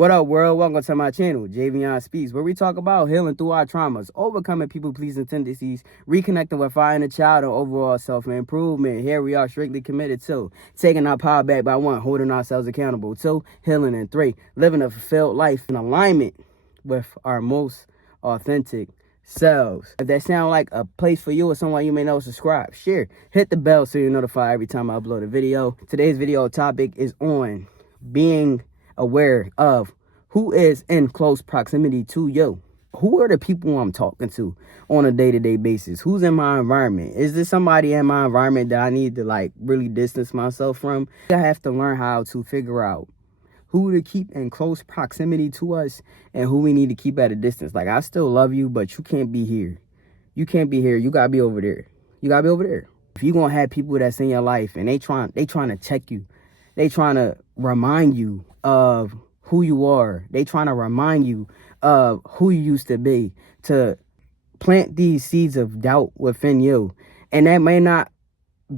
What up, world? Welcome to my channel, Jaivyon Speaks, where we talk about healing through our traumas, overcoming people-pleasing tendencies, reconnecting with our inner child, and overall self-improvement. Here we are strictly committed to taking our power back by 1, holding ourselves accountable, 2, healing, and 3, living a fulfilled life in alignment with our most authentic selves. If that sounds like a place for you or someone you may know, subscribe, share, hit the bell so you're notified every time I upload a video. Today's video topic is on being aware of who is in close proximity to you. Who are the people I'm talking to on a day-to-day basis? Who's in my environment? Is there somebody in my environment that I need to really distance myself from? I have to learn how to figure out who to keep in close proximity to us and who we need to keep at a distance. I still love you, but you can't be here. You can't be here. You gotta be over there. You gotta be over there. If you're gonna have people that's in your life and they trying to check you, they trying to remind you of who you are. They trying to remind you of who you used to be, to plant these seeds of doubt within you. And that may not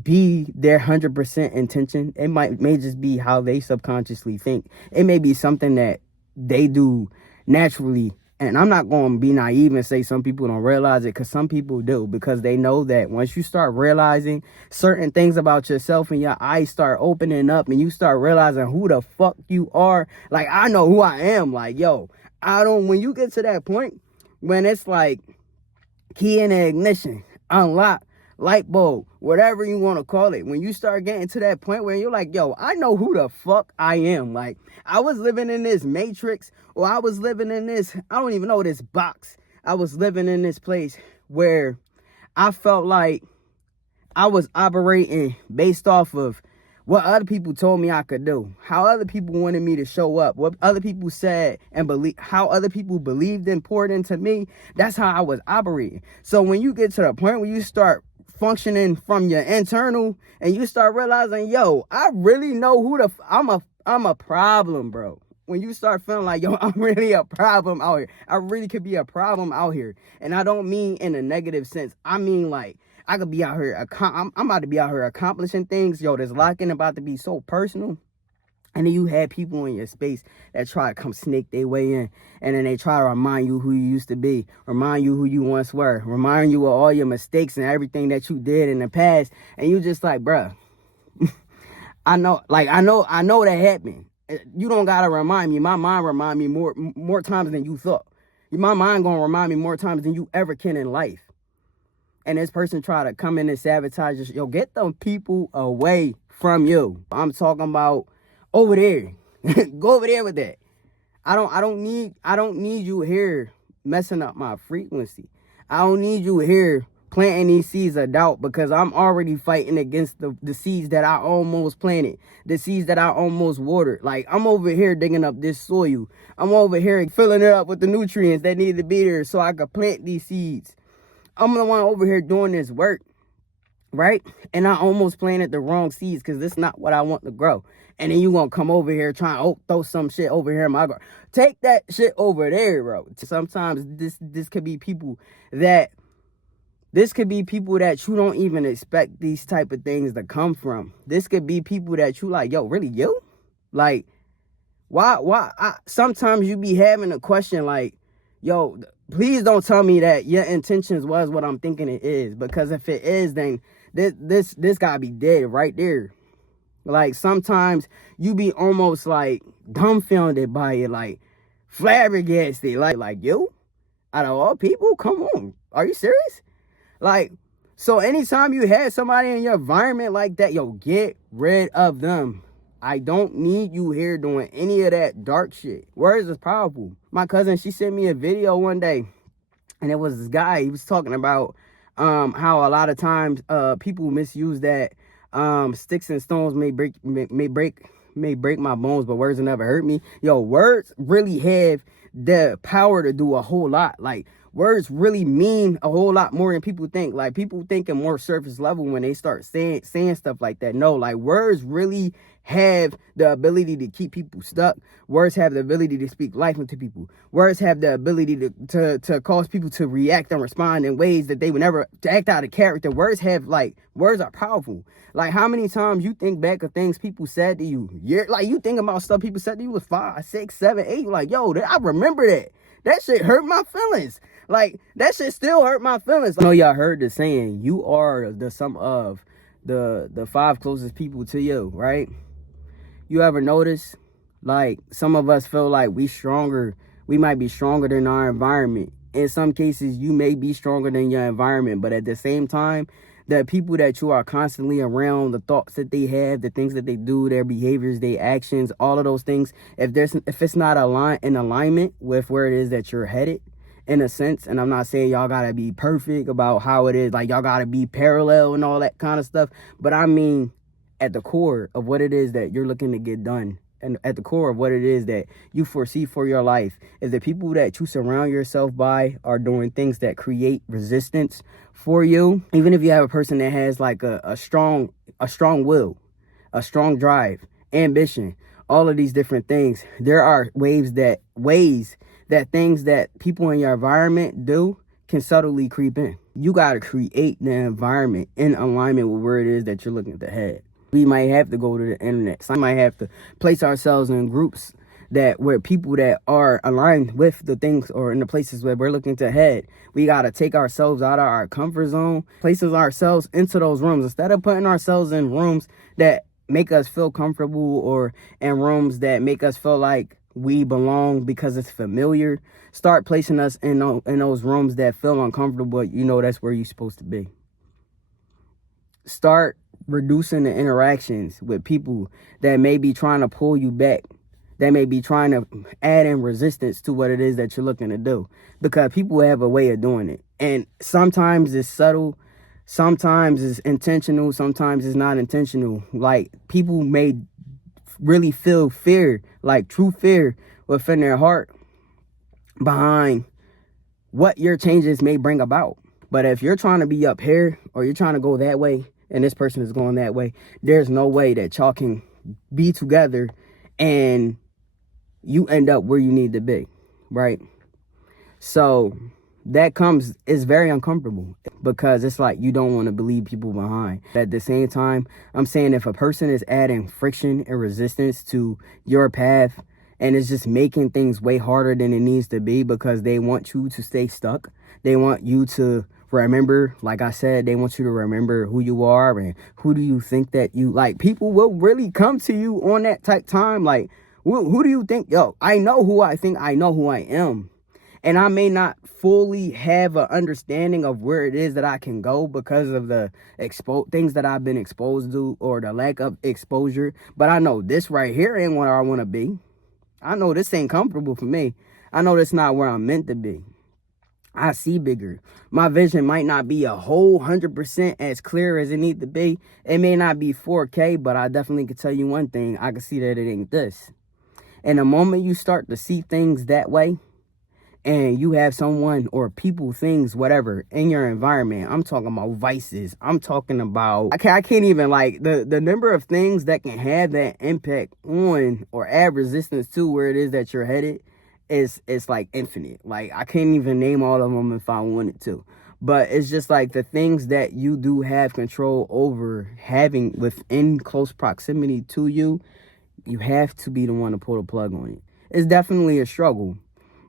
be their 100% intention. It may just be how they subconsciously think. It may be something that they do naturally. And I'm not going to be naive and say some people don't realize it, because some people do, because they know that once you start realizing certain things about yourself and your eyes start opening up and you start realizing who the fuck you are. I know who I am. When you get to that point when it's key in the ignition, unlock, light bulb, whatever you want to call it. When you start getting to that point where you're I know who the fuck I am. I was living in this matrix, or I was living in this, I don't even know, this box. I was living in this place where I felt like I was operating based off of what other people told me I could do, how other people wanted me to show up, what other people said and believe, how other people believed and poured into me. That's how I was operating. So when you get to the point where you start functioning from your internal and you start realizing, I really know who I'm a problem, bro. When you start feeling I'm really a problem out here. I really could be a problem out here. And I don't mean in a negative sense. I mean I could be out here, I'm about to be out here accomplishing things. This locking about to be so personal. And then you have people in your space that try to come sneak their way in. And then they try to remind you who you used to be. Remind you who you once were. Remind you of all your mistakes and everything that you did in the past. And you just bruh, I know that happened. You don't gotta remind me. My mind remind me more times than you thought. My mind gonna remind me more times than you ever can in life. And this person try to come in and sabotage you. Get them people away from you. I'm talking about over there. Go over there with that. I don't need you here messing up my frequency. I don't need you here planting these seeds of doubt, because I'm already fighting against the seeds that I almost planted, the seeds that I almost watered. I'm over here digging up this soil. I'm over here filling it up with the nutrients that need to be there so I could plant these seeds. I'm the one over here doing this work, right? And I almost planted the wrong seeds, because this is not what I want to grow. And then you gonna come over here trying to throw some shit over here in my garden. Take that shit over there, bro. Sometimes this could be people that you don't even expect these type of things to come from. This could be people that you really you? Why? Sometimes you be having a question please don't tell me that your intentions was what I'm thinking it is, because if it is, then this gotta be dead right there. Sometimes you be almost dumbfounded by it, flabbergasted, you? Out of all people? Come on. Are you serious? So anytime you have somebody in your environment like that, get rid of them. I don't need you here doing any of that dark shit. Words is powerful. My cousin, she sent me a video one day, and it was this guy. He was talking about how a lot of times people misuse that sticks and stones may break my bones, but words will never hurt me. Words really have the power to do a whole lot. Words really mean a whole lot more than people think. People thinking more surface level when they start saying stuff like that. No, words really have the ability to keep people stuck. Words have the ability to speak life into people. Words have the ability to cause people to react and respond in ways that they would never, to act out of character. Words are powerful. Like, how many times you think back of things people said to you? You think about stuff people said to you was 5, 6, 7, 8. Like, yo, I remember that. That shit hurt my feelings. Like, that shit still hurt my feelings. I know y'all heard the saying, you are the sum of the 5 closest people to you, right? You ever notice, like, some of us feel like we might be stronger than our environment. In some cases, you may be stronger than your environment, but at the same time, the people that you are constantly around, the thoughts that they have, the things that they do, their behaviors, their actions, all of those things, if it's not in alignment with where it is that you're headed, in a sense, and I'm not saying y'all gotta be perfect about how it is, like y'all gotta be parallel and all that kind of stuff, but I mean, at the core of what it is that you're looking to get done, and at the core of what it is that you foresee for your life, if the people that you surround yourself by are doing things that create resistance for you, even if you have a person that has like a strong will, a strong drive, ambition, all of these different things, there are ways that things that people in your environment do can subtly creep in. You got to create the environment in alignment with where it is that you're looking to head. We might have to go to the internet. Some might have to place ourselves in groups where people that are aligned with the things or in the places where we're looking to head. We got to take ourselves out of our comfort zone, places ourselves into those rooms. Instead of putting ourselves in rooms that make us feel comfortable or in rooms that make us feel like we belong because it's familiar, start placing us in those rooms that feel uncomfortable. You know that's where you're supposed to be. Start reducing the interactions with people that may be trying to pull you back, that may be trying to add in resistance to what it is that you're looking to do, because people have a way of doing it, and sometimes it's subtle, sometimes it's intentional, sometimes it's not intentional. Like, people may really feel fear, like true fear within their heart behind what your changes may bring about. But if you're trying to be up here or you're trying to go that way and this person is going that way, there's no way that y'all can be together and you end up where you need to be, right? So that is very uncomfortable, because it's like you don't want to leave people behind. At the same time, I'm saying if a person is adding friction and resistance to your path and it's just making things way harder than it needs to be because they want you to stay stuck, they want you to remember, like I said, they want you to remember who you are and who do you think that you like. People will really come to you on that type time. Like, who do you think? Yo, I know who I think I know who I am. And I may not fully have an understanding of where it is that I can go because of the things that I've been exposed to or the lack of exposure. But I know this right here ain't where I want to be. I know this ain't comfortable for me. I know this not where I'm meant to be. I see bigger. My vision might not be a whole 100% as clear as it need to be. It may not be 4K, but I definitely can tell you one thing. I can see that it ain't this. And the moment you start to see things that way, and you have someone or people, things, whatever, in your environment, I'm talking about vices. I'm talking about, I can't even, like, the number of things that can have that impact on or add resistance to where it is that you're headed it's like infinite. Like, I can't even name all of them if I wanted to. But it's just like the things that you do have control over having within close proximity to you, you have to be the one to pull the plug on it. It's definitely a struggle.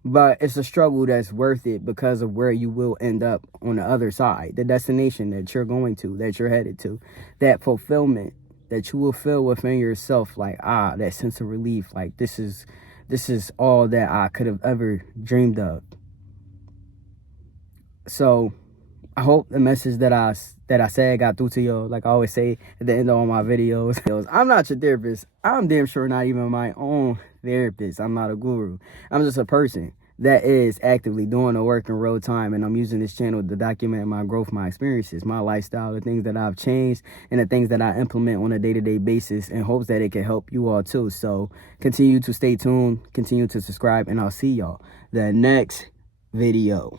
But it's a struggle that's worth it because of where you will end up on the other side, the destination that you're going to, that you're headed to, that fulfillment that you will feel within yourself, like, that sense of relief, like this is all that I could have ever dreamed of. So I hope the message that I said got through to y'all. Like I always say at the end of all my videos, I'm not your therapist. I'm damn sure not even my own therapist. I'm not a guru. I'm just a person that is actively doing the work in real time, and I'm using this channel to document my growth, my experiences, my lifestyle, the things that I've changed, and the things that I implement on a day-to-day basis in hopes that it can help you all too. So continue to stay tuned, continue to subscribe, and I'll see y'all the next video.